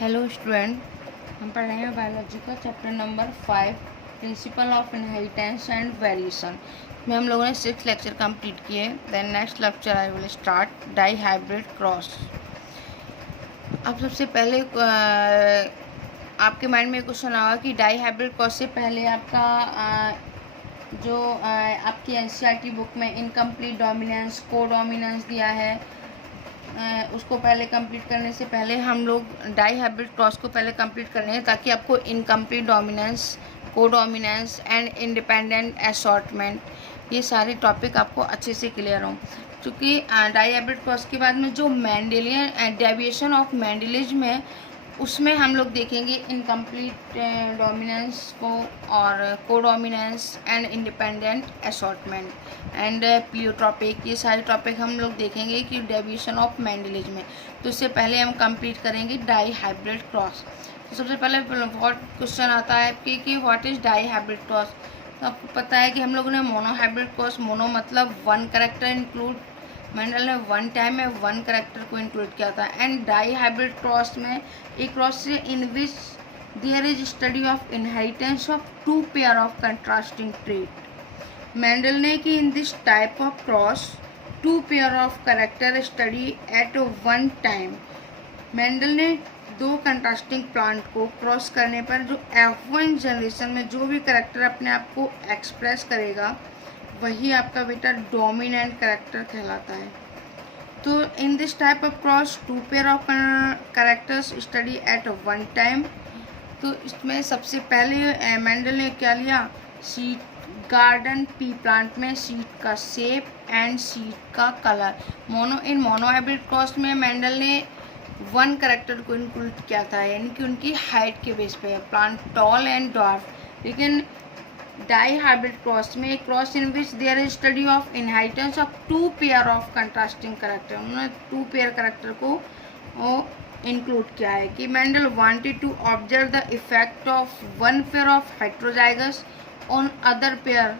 Hello student, हम पढ़ रहे हैं बायोलॉजी का chapter number 5 principle of inheritance and variation में हम लोगों ने 6 लेक्चर कंप्लीट किए। Then next lecture I will start dihybrid cross. अब सबसे पहले आपके माइंड में क्वेश्चन आएगा कि डाई हाइब्रिड क्रॉस से पहले आपका आपकी एनसीईआरटी बुक में इनकम्प्लीट डोमिनेंस को डोमिनेंस दिया है, उसको पहले कंप्लीट करने से पहले हम लोग डाई हाइब्रिड क्रॉस को पहले कंप्लीट कर लेंगे ताकि आपको इनकम्प्लीट डोमिनेंस, को डोमिनेंस एंड इंडिपेंडेंट असॉर्टमेंट ये सारे टॉपिक आपको अच्छे से क्लियर हों। क्योंकि डाई हाइब्रिड क्रॉस के बाद में जो मेंडेलियन डेविएशन ऑफ मेंडेलिज में उसमें हम लोग देखेंगे इनकम्प्लीट डोमिनेंस को और को dominance and independent assortment and pleiotropic, ये सारे टॉपिक हम लोग देखेंगे कि डेविएशन ऑफ मेंडेलिज में। तो इससे पहले हम कंप्लीट करेंगे डाई हाइब्रिड क्रॉस। तो सबसे पहले व्हाट क्वेश्चन आता है कि what is dihybrid cross. तो आपको पता है कि हम लोगों ने मोनो हाइब्रिड क्रॉस, मोनो मतलब वन कैरेक्टर इंक्लूड, मेंडल ने वन टाइम में वन कैरेक्टर को इंक्लूड किया था। एंड डाई हाइब्रिड क्रॉस में एक cross in which there is study of inheritance of two pair of contrasting trait. Mendel ने कि in this type of cross two pair of character study at one time. Mendel ने दो contrasting plant को cross करने पर जो F1 generation में जो भी कैरेक्टर अपने आप को एक्सप्रेस करेगा वही आपका बेटा डोमिनेंट कैरेक्टर कहलाता है। तो in this type of cross two pair of characters study at one time. तो इसमें सबसे पहले मेंडल ने क्या लिया, सीड गार्डन पी प्लांट में सीड का शेप एंड सीड का कलर। मोनो हाइब्रिड क्रॉस में मेंडल ने वन कैरेक्टर को इंक्लूड किया था, यानी कि उनकी हाइट के बेस पे प्लांट टॉल एंड डॉर्फ। लेकिन डाई हाइब्रिड क्रॉस में cross in which there is study of inheritance of two pair of contrasting character, उन्होंने टू पेयर कैरेक्टर को इंक्लूड किया है कि Mendel wanted to observe the effect of one pair of heterozygous on other pair.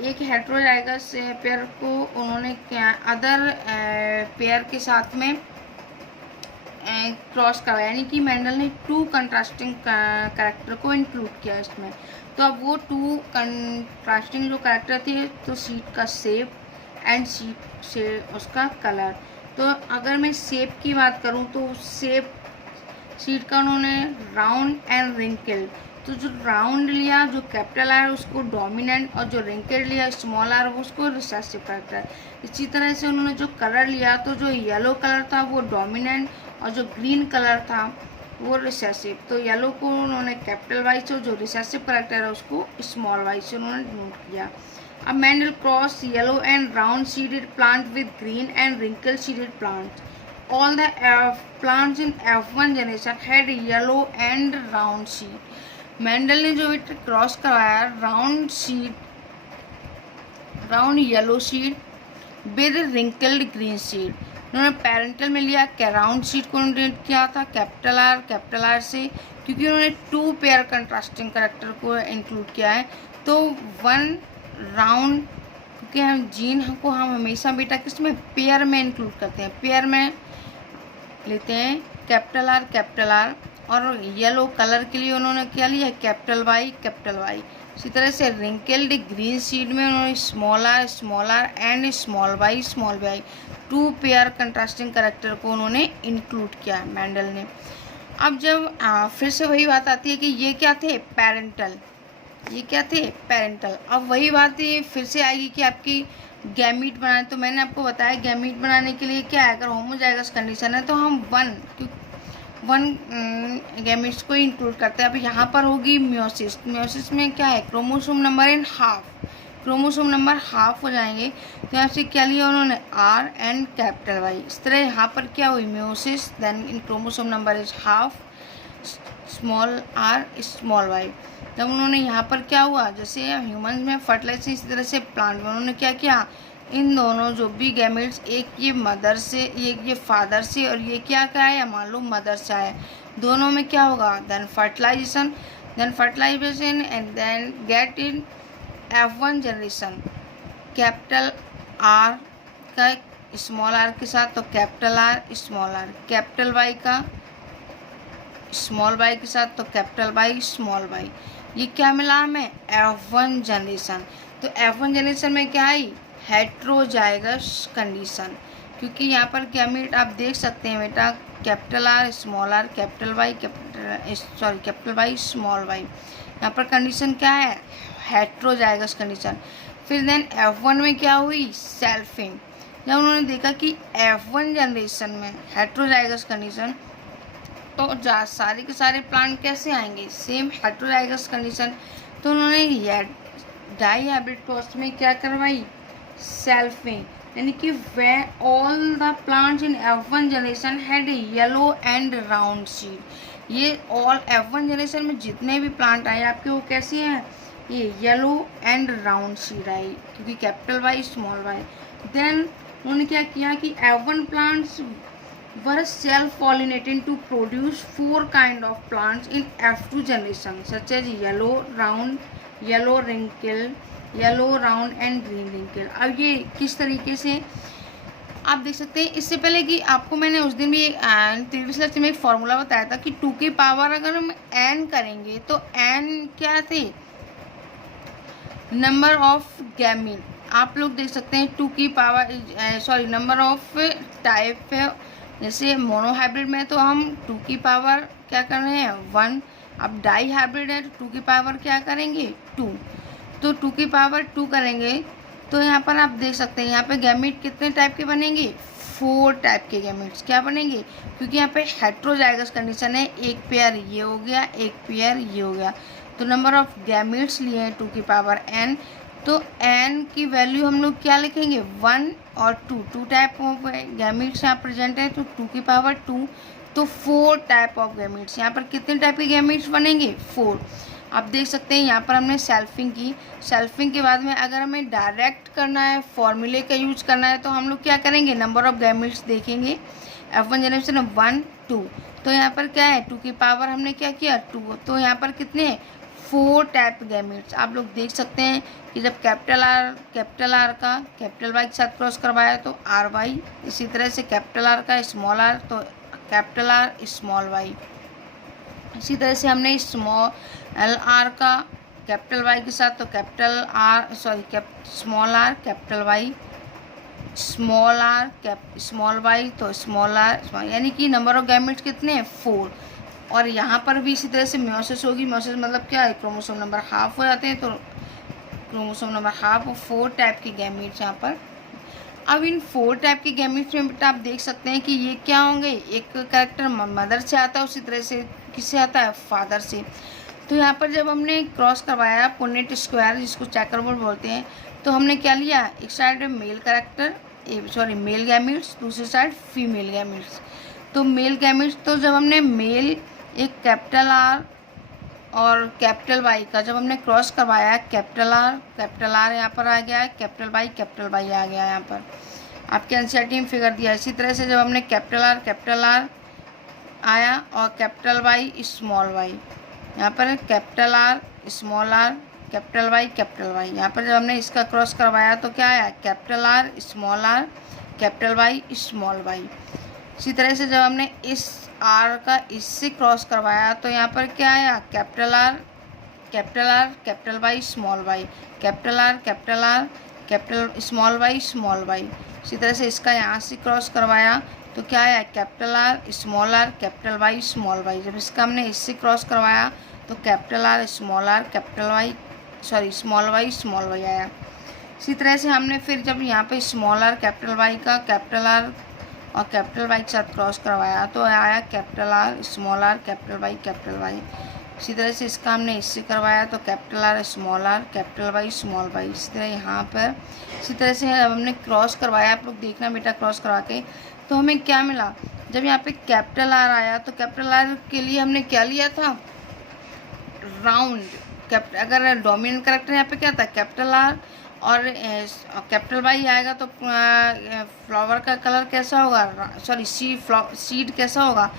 एक heterozygous pair को उन्होंने क्या other pair के साथ में क्रॉस करवाया, यानी कि मेंडल ने टू कंट्रास्टिंग कैरेक्टर को इंक्लूड किया इसमें। तो अब वो टू कंट्रास्टिंग जो कैरेक्टर थे तो सीड का शेप एंड सीड से उसका कलर। तो अगर मैं शेप की बात करूं तो शेप सीड का उन्होंने राउंड एंड रिंकल्ड। तो जो राउंड लिया जो कैपिटल आर उसको डोमिनेंट और जो रिंकल्ड लिया स्मॉल आर उसको रिसेसिव कैरेक्टर। इसी तरह से उन्होंने जो कलर लिया तो जो येलो कलर था वो डोमिनेंट और जो ग्रीन कलर था वो रिसेसिव। तो येलो को उन्होंने कैपिटल वाई से और जो रिसेसिव कैरेक्टर है उसको स्मॉल वाई से उन्होंने नोट किया। अब Mendel cross yellow and round seeded plant with green and wrinkle seeded plant. All the plants in F1 generation had yellow and round seed. Mendel ने जो क्रॉस करवाया round yellow seed with wrinkled green seed. उन्होंने parental में लिया round seed को note किया था capital R से, क्योंकि उन्होंने टू पेयर कंट्रास्टिंग कैरेक्टर को इंक्लूड किया है। तो वन राउंड, क्योंकि हम जीन को हम हमेशा बेटा किस में पेयर में इंक्लूड करते हैं, पेयर में लेते हैं कैपिटल आर और येलो कलर के लिए उन्होंने क्या लिया कैपिटल वाई। इसी तरह से रिंकल्ड ग्रीन सीड में उन्होंने small R and small Y two pair contrasting character को उन्होंने इंक्लूड किया मेंडल ने। अब जब फिर से वही बात आती है कि ये क्या थे पेरेंटल। अब वही बात फिर से आएगी कि आपकी गैमीट बनाए। तो मैंने आपको बताया गैमीट बनाने के लिए क्या है, अगर होमोजाइगस कंडीशन है तो हम वन गैमीट्स को इंक्लूड करते हैं। अब यहाँ पर होगी म्योसिस में क्या है क्रोमोसोम नंबर हाफ हो जाएंगे। तो यहाँ से क्या लिया उन्होंने आर एंड कैपिटल वाई। इस तरह यहाँ पर क्या हुई meiosis, then in chromosome number is half, small R small Y. तब उन्होंने यहाँ पर क्या हुआ, जैसे ह्यूमन में फर्टिलाइजेशन इसी तरह से प्लांट में उन्होंने क्या किया, इन दोनों जो भी गैमेट्स, एक ये मदर से एक ये फादर से और ये क्या है मान लो मदर से आया, दोनों में क्या होगा then fertilization and then get in F1 generation capital R का स्मॉल आर के साथ, तो capital R small R, capital Y का स्मॉल वाई के साथ, तो कैपिटल वाई स्मॉल वाई। ये क्या मिला हमें? F1 generation. तो F1 जनरेशन में क्या आई? हेट्रोजाइगस कंडीशन, क्योंकि यहाँ पर गैमीट आप देख सकते हैं बेटा, capital R small R, capital Y capital Y small Y. यहाँ पर कंडीशन क्या है? Heterozygous condition. फिर देन F1 में क्या हुई? सेल्फिंग। जब उन्होंने देखा कि F1 जनरेशन में हेट्रोजाइगस कंडीशन, तो सारे के सारे प्लांट कैसे आएंगे? Same heterozygous condition. तो उन्होंने डाई हाइब्रिड क्रॉस में क्या करवाई? सेल्फिंग, यानी कि वे all the plants in F1 generation had yellow and round seed. ये ऑल F1 जनरेशन में जितने भी प्लांट आए आपके, वो कैसे हैं? ये येलो एंड राउंड सीड आए, क्योंकि capital Y small Y. Then उन्होंने क्या किया कि F1 plants were self-pollinating to produce 4 kind of plants in F2 generation, such as yellow, round, yellow wrinkle, yellow round and green wrinkle। अब ये किस तरीके से आप देख सकते हैं। इससे पहले कि आपको मैंने उस दिन भी प्रीवियस लेक्चर में एक फॉर्मूला बताया था कि 2 की पावर अगर हम n करेंगे तो n क्या थे? Number of gamete. आप लोग देख सकते हैं 2 की पावर नंबर ऑफ टाइप है। जैसे मोनोहाइब्रिड में तो हम 2 की पावर क्या कर रहे हैं? 1। अब डाई हाइब्रिड है तो 2 की पावर क्या करेंगे? 2। तो 2 की पावर 2 करेंगे तो यहाँ पर आप देख सकते हैं यहाँ पे गैमीट कितने टाइप के बनेंगे? 4 टाइप के गैमीट्स क्या बनेंगे? क्योंकि यहाँ पे हेट्रोजाइगस कंडीशन है, एक पेयर ये हो गया, एक पेयर ये हो गया। तो नंबर ऑफ गैमीट्स लिए हैं 2 की पावर n। तो n की वैल्यू हम लोग क्या लिखेंगे? 1 और 2 टाइप ऑफ गैमीट्स यहाँ प्रेजेंट है, तो 2 की पावर 2। तो 4 टाइप ऑफ गैमीट्स। यहाँ पर कितने टाइप के गैमीट्स बनेंगे? 4। आप देख सकते हैं यहाँ पर हमने सेल्फिंग की। सेल्फिंग के बाद में अगर हमें डायरेक्ट करना है, फॉर्मूले का यूज करना है, तो हम लोग क्या करेंगे? नंबर ऑफ गैमीट्स देखेंगे। F1 generation 1 2। तो यहाँ पर क्या है? 2 की पावर हमने क्या किया? 2। तो यहाँ पर कितने हैं? 4 टाइप गैमीट्स। आप लोग देख सकते हैं कि जब कैपिटल आर का कैपिटल वाई के साथ क्रॉस करवाया तो आर वाई, इसी तरह से कैपिटल आर का स्मॉल आर तो कैपिटल आर स्मॉल वाई। इसी तरह से हमने स्मॉल आर का कैपिटल वाई के साथ तो capital R small R capital Y, small R small Y तो स्मॉल आर, यानी कि नंबर ऑफ गैमेट्स कितने हैं? 4। और यहाँ पर भी इसी तरह से म्योसिस होगी। म्योसिस मतलब क्या है? क्रोमोसोम नंबर हाफ हो जाते हैं, तो क्रोमोसोम नंबर हाफ और 4 टाइप के गैमेट्स यहाँ पर। अब इन 4 टाइप के गैमेट्स में बेटा आप देख सकते हैं कि ये क्या होंगे? एक कैरेक्टर मदर से आता है, उसी तरह से किससे आता है? फादर से। तो यहाँ पर जब हमने क्रॉस करवाया पुनेट स्क्वायर, जिसको चेकरबोर्ड बोलते हैं, तो हमने क्या लिया? एक साइड मेल गैमेट्स, दूसरी साइड फीमेल गैमेट्स। तो मेल गैमेट्स, तो जब हमने मेल एक कैपिटल आर और कैपिटल वाई का जब हमने क्रॉस करवाया, कैपिटल आर यहाँ पर आ गया है, कैपिटल वाई आ गया यहाँ पर। आपके एनसीईआरटी में फिगर दिया है। इसी तरह से जब हमने कैपिटल आर आया और कैपिटल वाई स्मॉल वाई, यहाँ पर capital R small R capital Y. यहाँ पर जब हमने इसका क्रॉस करवाया तो क्या आया? Capital R capital Y small Y. इसी तरह से जब हमने इस आर का इससे क्रॉस करवाया तो यहाँ पर क्या आया? Capital R capital Y small Y, capital R capital small Y. इसी तरह से इसका यहाँ से क्रॉस करवाया तो क्या आया? Capital R capital Y small Y. जब इसका हमने इससे क्रॉस करवाया तो capital R capital Y small Y आया। इसी तरह से हमने फिर जब यहाँ पे स्मॉल आर कैपिटल वाई का कैपिटल आर और कैपिटल वाई के साथ क्रॉस करवाया तो आया कैपिटल आर कैपिटल वाई। इसी तरह से इसका हमने इससे करवाया तो capital R capital Y small Y. इसी तरह यहाँ पर इसी तरह से जब हमने क्रॉस करवाया, आप लोग देखना बेटा क्रॉस करवा के, तो हमें क्या मिला? जब यहाँ पे कैपिटल आर आया तो कैपिटल आर के लिए हमने क्या लिया था? राउंड। अगर डोमिनेंट कैरेक्टर यहाँ पे क्या था? कैपिटल आर और कैपिटल वाई आएगा तो फ्लावर का कलर कैसा होगा? सीड कैसा होगा?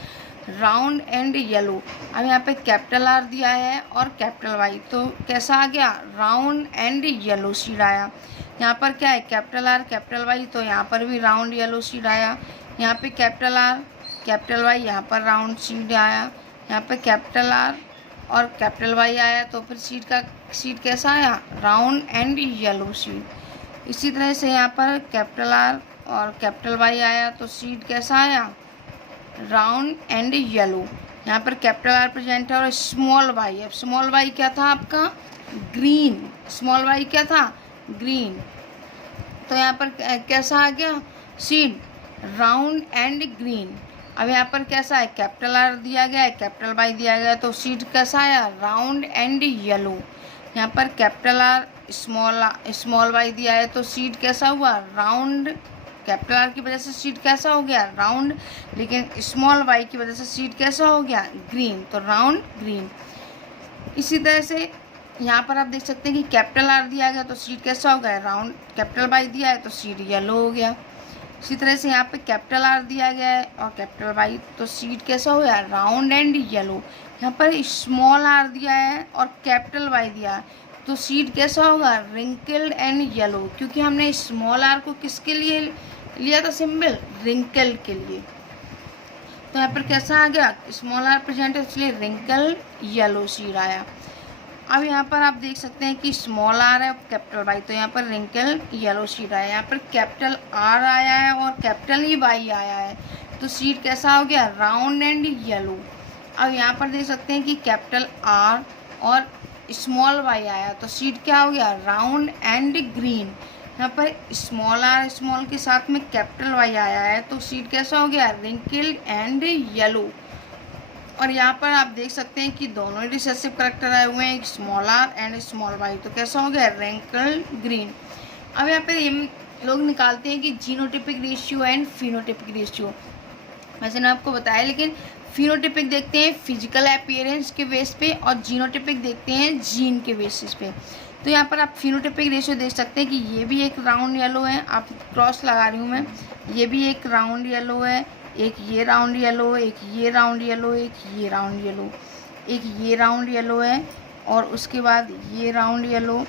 Round and yellow. अब यहाँ पे कैपिटल आर दिया है और कैपिटल वाई, तो कैसा आ गया? राउंड एंड येलो सीड आया। यहाँ पर क्या है? कैपिटल आर कैपिटल वाई, तो यहाँ पर भी राउंड येलो सीड आया। यहाँ पे कैपिटल आर कैपिटल वाई, यहाँ पर राउंड सीड आया। यहाँ पे कैपिटल आर और कैपिटल वाई आया, तो फिर सीड कैसा आया, राउंड एंड येलो सीड। इसी तरह से यहाँ पर कैपिटल आर और कैपिटल वाई आया, तो सीड कैसा आया, राउंड एंड येलो। यहाँ पर कैपिटल आर प्रेजेंट है और स्मॉल वाई। अब स्मॉल वाई क्या था आपका, ग्रीन। स्मॉल वाई क्या था, ग्रीन। तो यहाँ पर कैसा आ गया, सीड राउंड एंड ग्रीन। अब यहाँ पर कैसा है, कैपिटल आर दिया गया है, कैपिटल वाई दिया गया है, तो सीड कैसा आया, राउंड एंड येलो। यहाँ पर कैपिटल आर स्मॉल वाई दिया है, तो सीड कैसा हुआ, राउंड। कैपिटल आर की वजह से सीड कैसा हो गया, राउंड, लेकिन स्मॉल वाई की वजह से सीड कैसा हो गया, ग्रीन, तो राउंड ग्रीन। इसी तरह से यहाँ पर आप देख सकते हैं कि कैपिटल आर दिया गया तो सीड कैसा हो गया, राउंड। कैपिटल वाई दिया है तो सीड येलो हो गया। इसी तरह से यहाँ पे कैपिटल आर दिया गया है और कैपिटल वाई, तो सीड कैसा हो गया, राउंड एंड येलो। यहाँ पर स्मॉल आर दिया है और कैपिटल वाई दिया है, तो सीड कैसा होगा, रिंकल्ड एंड येलो, क्योंकि हमने स्मॉल आर को किसके लिए लिया था सिंबल, रिंकल्ड के लिए। तो यहाँ पर कैसा आ गया, स्मॉल आर प्रेजेंट है इसलिए रिंकल्ड येलो सीड आया। अब यहाँ पर आप देख सकते हैं कि स्मॉल आर है कैपिटल वाई, तो यहाँ पर रिंकल येलो सीड आया। यहाँ पर कैपिटल आर आया है और कैपिटल ही वाई आया है, तो सीड कैसा हो गया, राउंड एंड येलो। अब यहाँ पर देख सकते हैं कि कैपिटल आर और स्मॉल वाई आया, तो सीड क्या हो गया, राउंड एंड ग्रीन। यहाँ पर स्मॉल आर स्मॉल के साथ में कैपिटल वाई आया है, तो सीड कैसा हो गया, रिंकल्ड एंड येलो। और यहाँ पर आप देख सकते हैं कि दोनों ही रिसेसिव करेक्टर आए हुए हैं, small R and small Y, तो कैसा हो गया, रिंकल्ड ग्रीन। अब यहाँ पर हम लोग निकालते हैं कि genotypic ratio and phenotypic ratio. वैसे ना आपको बताया, लेकिन फिनोटिपिक देखते हैं फिजिकल अपीयरेंस के बेस पे और जीनोटिपिक देखते हैं जीन के बेसिस पे। तो यहाँ पर आप फिनोटिपिक रेशियो देख सकते हैं कि ये भी एक राउंड येलो है, आप क्रॉस लगा रही हूँ मैं, ये भी एक राउंड येलो है, एक ये राउंड येलो, एक ये राउंड येलो, एक ये राउंड येलो, एक ये राउंड येलो है, और उसके बाद ये राउंड येलो,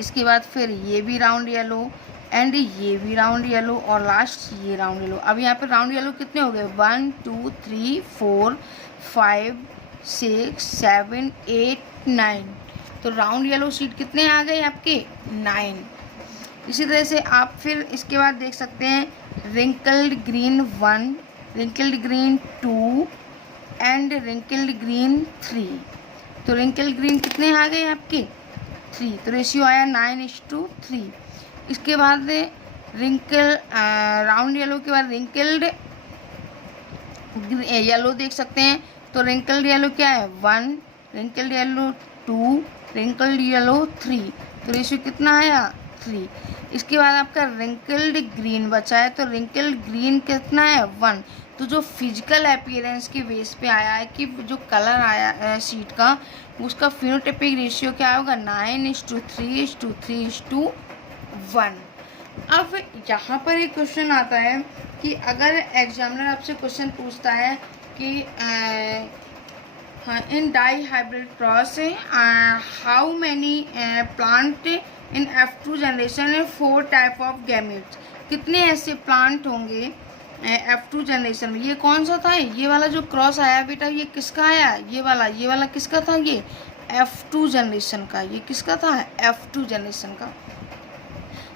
इसके बाद फिर ये भी राउंड येलो एंड ये भी राउंड येलो और लास्ट ये राउंड येलो। अब यहाँ पे राउंड येलो कितने हो गए, 1 2 3 4 5 6 7 8 9। तो राउंड येलो सीड कितने आ गए आपके, 9। इसी तरह से आप फिर इसके बाद देख सकते हैं wrinkled green 1, wrinkled green 2 and wrinkled green 3। तो रिंकल्ड ग्रीन कितने आ गए आपके, 3, तो रेशियो आया 9:3। इसके बाद रिंकल राउंड येलो के बाद रिंकल्ड येलो देख सकते हैं, तो रिंकल्ड येलो क्या है, 1, रिंकल्ड येलो 2, रिंकल्ड येलो 3, तो रेशियो कितना आया, 3। इसके बाद आपका रिंकल्ड ग्रीन बचा है, तो रिंकल्ड ग्रीन कितना है, 1। तो जो फिजिकल अपीयरेंस के बेस पे आया है कि जो कलर आया है शीट का, उसका फिनोटाइपिक रेशियो क्या होगा, 9:3:3:1। अब यहाँ पर एक क्वेश्चन आता है कि अगर एग्जामिनर आपसे क्वेश्चन पूछता है कि in dihybrid cross how many plant in F2 generation में 4 टाइप ऑफ गैमेट्स, कितने ऐसे प्लांट होंगे F2 जनरेशन में। ये कौन सा था, ये वाला जो क्रॉस आया बेटा, ये किसका आया, ये वाला किसका था, ये F2 जनरेशन का। ये किसका था, F2 जनरेशन का।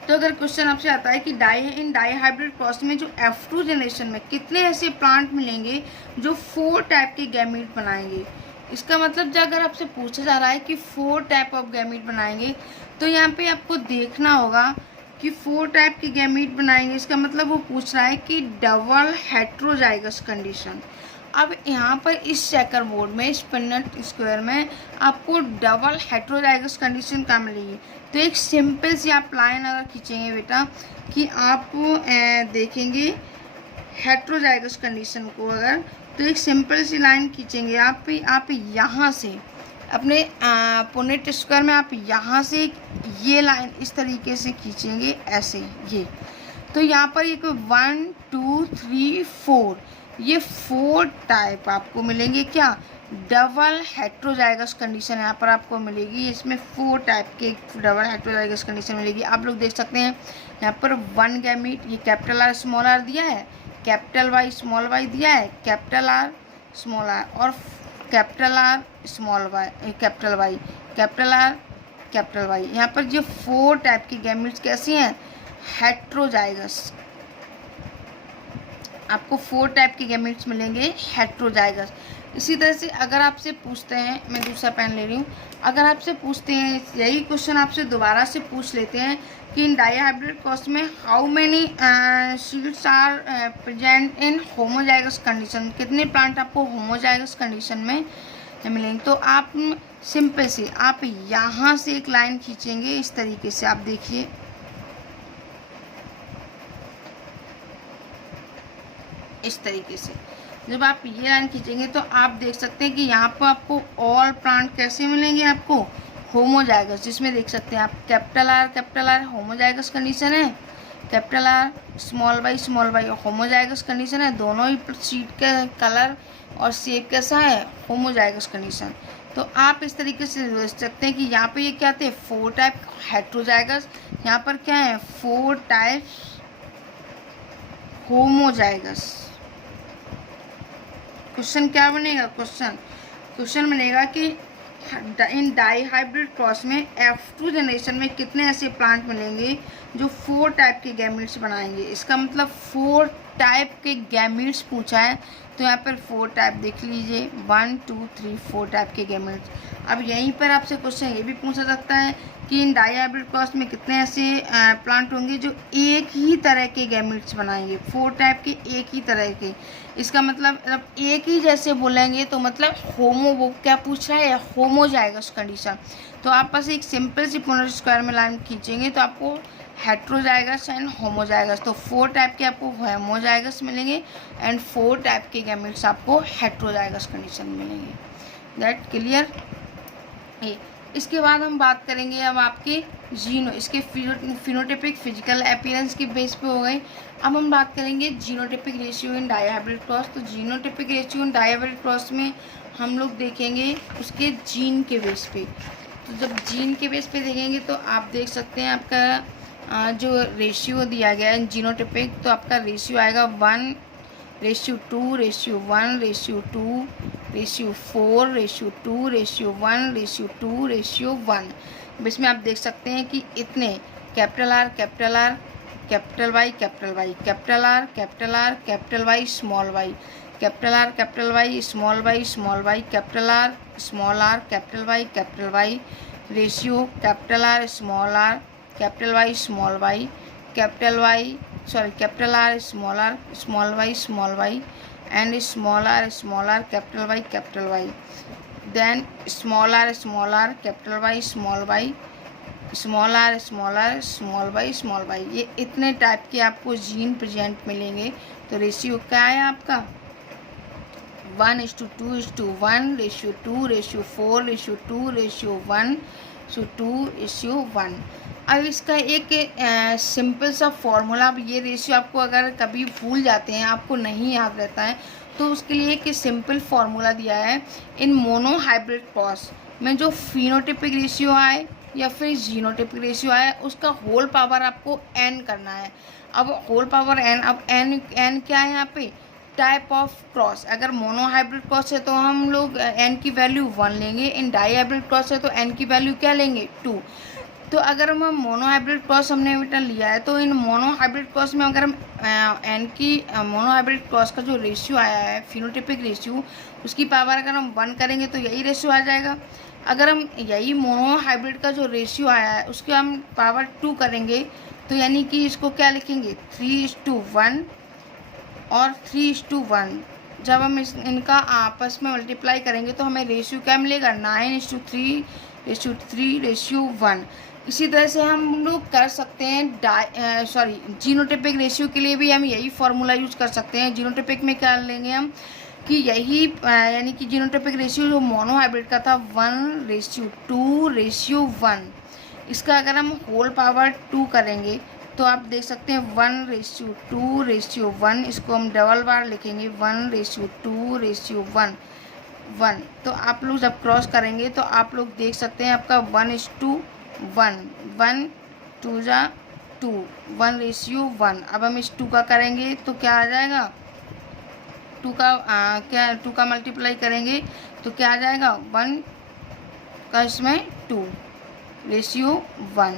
तो अगर क्वेश्चन आपसे आता है कि इन डाई हाइब्रिड क्रॉस में जो F2 जनरेशन में कितने ऐसे प्लांट मिलेंगे जो 4 टाइप के गैमेट बनाएंगे, इसका मतलब जो अगर आपसे पूछा जा रहा है कि 4 टाइप ऑफ गैमेट बनाएंगे, तो यहाँ पे आपको देखना होगा कि 4 टाइप के गैमेट बनाएंगे, इसका मतलब वो पूछ रहा है कि डबल हेट्रोजाइगस कंडीशन। अब यहाँ पर इस चेकर बोर्ड में, इस पिनट स्क्वायर में आपको डबल हेट्रोजाइगस कंडीशन कहाँ मिलेगी। तो एक सिंपल सी आप लाइन अगर खींचेंगे बेटा कि आप देखेंगे हेट्रोजाइगस कंडीशन को, अगर तो एक सिंपल सी लाइन खींचेंगे आप यहाँ से अपने पुनेट स्क्वायर में, आप यहाँ से ये लाइन इस तरीके से खींचेंगे ऐसे ये। तो यहाँ पर एक 1 2 3 4 ये 4 टाइप आपको मिलेंगे, क्या डबल हेट्रोजाइगस कंडीशन यहाँ पर आपको मिलेगी। इसमें 4 टाइप के डबल हेट्रोजाइगस कंडीशन मिलेगी। आप लोग देख सकते हैं यहाँ पर 1 गैमेट, ये कैपिटल आर स्मॉल आर दिया है, कैपिटल वाई स्मॉल वाई दिया है, कैपिटल आर स्मॉल आर, और capital R small Y, capital Y, capital R capital Y. यहाँ पर जो 4 टाइप की गैमेट्स कैसी हैं, हेट्रोजाइगस। आपको 4 टाइप के गैमेट्स मिलेंगे हेट्रोजाइगस। इसी तरह से अगर आपसे पूछते हैं, मैं दूसरा पेन ले रही हूँ, अगर आपसे पूछते हैं यही क्वेश्चन आपसे दोबारा से पूछ लेते हैं कि इन डाईहाइब्रिड क्रॉस में how many seeds are present in homozygous condition, कितने प्लांट आपको होमोजाइगस कंडीशन में मिलेंगे, तो आप सिंपल से आप यहाँ से एक लाइन खींचेंगे इस तरीके से। आप देखिए इस तरीके से जब आप ये लाइन खींचेंगे तो आप देख सकते हैं कि यहाँ पर आपको ऑल प्लांट कैसे मिलेंगे, आपको होमोजाइगस, जिसमें देख सकते हैं आप कैपिटल आर होमोजाइगस कंडीशन है, capital R small Y homozygous condition है, दोनों ही सीड का कलर और शेप कैसा है, होमोजाइगस कंडीशन। तो आप इस तरीके से देख सकते हैं कि यहाँ पे ये क्या थे, 4 टाइप हेट्रोजाइगस, यहाँ पर क्या है 4 टाइप होमोजाइगस। क्वेश्चन क्या बनेगा, क्वेश्चन बनेगा कि इन डाईहाइब्रिड क्रॉस में F2 जनरेशन में कितने ऐसे प्लांट मिलेंगे जो 4 टाइप के गैमेट्स बनाएंगे। इसका मतलब 4 टाइप के गैमेट्स पूछा है, तो यहाँ पर 4 टाइप देख लीजिए, 1 2 3 4 टाइप के गैमेट्स। अब यहीं पर आपसे क्वेश्चन ये भी पूछा सकता है कि इन डाईहाइब्रिड क्रॉस में कितने ऐसे प्लांट होंगे जो एक ही तरह के गैमेट्स बनाएंगे, 4 टाइप के एक ही तरह के। इसका मतलब जब एक ही जैसे बोलेंगे तो मतलब वो क्या पूछ रहा है, होमोजाइगस कंडीशन। तो आप बस एक सिंपल सी पुनर स्क्वायर में लाइन खींचेंगे तो आपको हेट्रोजाइगस एंड होमोजाइगस, तो 4 टाइप के आपको होमोजाइगस मिलेंगे एंड 4 टाइप के गैमेट्स आपको हेट्रोजाइगस कंडीशन मिलेंगे। That clear. इसके बाद हम बात करेंगे अब आपके जीनो, इसके फिनोटाइपिक फिजिकल अपीयरेंस के बेस पे हो गए। अब हम बात करेंगे genotypic ratio in dihybrid cross. तो genotypic ratio in dihybrid cross में हम लोग देखेंगे उसके जीन के बेस पे। तो जब जीन के बेस पे देखेंगे तो आप देख सकते हैं आपका जो रेशियो दिया गया है जीनोटाइपिक, तो आपका रेशियो आएगा 1:2, ratio 1:2, ratio 4, ratio 2, ratio 1, ratio 2, ratio 1। इसमें आप देख सकते हैं कि इतने capital R capital Y capital Y small Y, capital Y small Y capital R capital Y, ratio capital R capital Y capital R small Y and small R capital Y, then small R capital Y small R, ये इतने type के आपको gene present मिलेंगे। तो ratio क्या है आपका 1:2:1, ratio 2, ratio 4, ratio 2, ratio 1, ratio 2, ratio 1। अब इसका एक सिंपल सा फॉर्मूला, अब ये रेशियो आपको अगर कभी भूल जाते हैं, आपको नहीं याद रहता है, तो उसके लिए एक सिंपल फार्मूला दिया है। इन मोनो हाइब्रिड क्रॉस में जो फिनोटाइपिक रेशियो आए या फिर जीनोटाइपिक रेशियो आए, उसका होल पावर आपको n करना है। अब होल पावर n, अब n क्या है यहाँ पे, टाइप ऑफ क्रॉस। अगर मोनो हाइब्रिड क्रॉस है तो हम लोग n की वैल्यू 1 लेंगे, इन डाई हाइब्रिड क्रॉस है तो n की वैल्यू क्या लेंगे 2। तो अगर हम मोनो हाइब्रिड क्रॉस हमने बेटा लिया है, तो इन मोनो हाइब्रिड क्रॉस में अगर हम मोनो हाइब्रिड क्रॉस का जो रेशियो आया है फिनोटाइपिक रेशियो, उसकी पावर अगर हम 1 करेंगे तो यही रेशियो आ जाएगा। अगर हम यही मोनो हाइब्रिड का जो रेशियो आया है उसके हम पावर 2 करेंगे, तो यानी कि इसको क्या लिखेंगे 3:1 और 3:1। जब हम इनका आपस में मल्टीप्लाई करेंगे तो हमें रेशियो क्या मिलेगा 9:3:1। इसी तरह से हम लोग कर सकते हैं जीनोटाइपिक रेशियो के लिए भी हम यही फार्मूला यूज कर सकते हैं। जीनोटाइपिक में क्या लेंगे हम कि यही यानी कि जीनोटाइपिक रेशियो जो मोनो हाइब्रिड का था 1:2:1, इसका अगर हम होल पावर 2 करेंगे तो आप देख सकते हैं 1:2:1, इसको हम डबल बार लिखेंगे 1:2:1। तो आप लोग जब क्रॉस करेंगे तो आप लोग देख सकते हैं आपका 1:1, 1 2 जा 2, 1:1। अब हम इस 2 का करेंगे तो क्या आ जाएगा 2 का क्या 2 का मल्टीप्लाई करेंगे तो क्या आ जाएगा 1 का इसमें 2 रेशियो 1।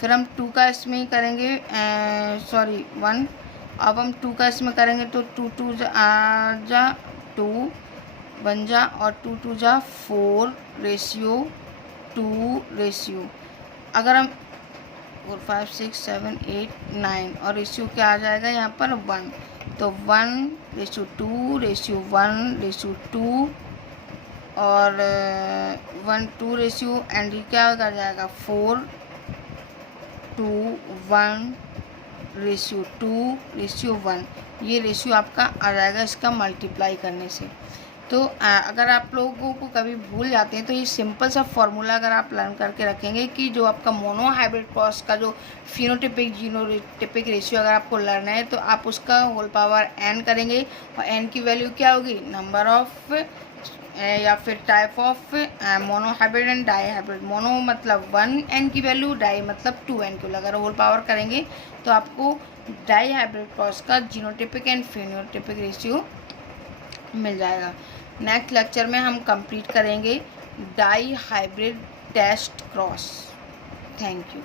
फिर हम 2 का इसमें करेंगे 1। अब हम 2 का इसमें करेंगे तो 2 2 जा 2 बन जा और 2 2 जा 4 रेशियो 2 रेशियो। अगर हम 4 5 6 7 8 9 और रेशियो क्या आ जाएगा यहाँ पर 1, तो 1 रेशियो 2 रेशियो 1 रेशियो 2 और 1 2 रेशियो एंड क्या कर जाएगा 4 2 1 रेशियो 2 रेशियो 1। ये रेशियो आपका आ जाएगा इसका मल्टीप्लाई करने से। तो अगर आप लोगों को कभी भूल जाते हैं तो ये सिंपल सा फॉर्मूला अगर आप लर्न करके रखेंगे कि जो आपका मोनो हाइब्रिड क्रॉस का जो फिनोटिपिक जीनोटिपिक रेशियो अगर आपको लर्न है तो आप उसका होल पावर n करेंगे और n की वैल्यू क्या होगी नंबर ऑफ या फिर type of monohybrid and dihybrid. Mono मतलब 1n की वैल्यू, डाई मतलब 2n की वैल्यू। अगर होल पावर करेंगे तो आपको डाई हाइब्रिड क्रॉस का जीनोटिपिक एंड फिनोटिपिक रेशियो मिल जाएगा। नेक्स्ट लेक्चर में हम कंप्लीट करेंगे dihybrid test cross. Thank you.